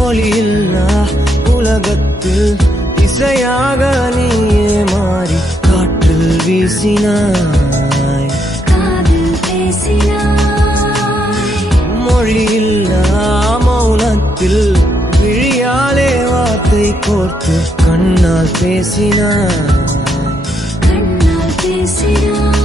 ஒளியில்லா உலகத்தில் இசையாக நீயே மாறி காற்றில் வீசினாய், காதில் பேசினாய். மொழியில்லா மௌனத்தில் விழியாலே வார்த்தை கோர்த்து கண்ணால் பேசினாய், கண்ணால் பேசினாய்.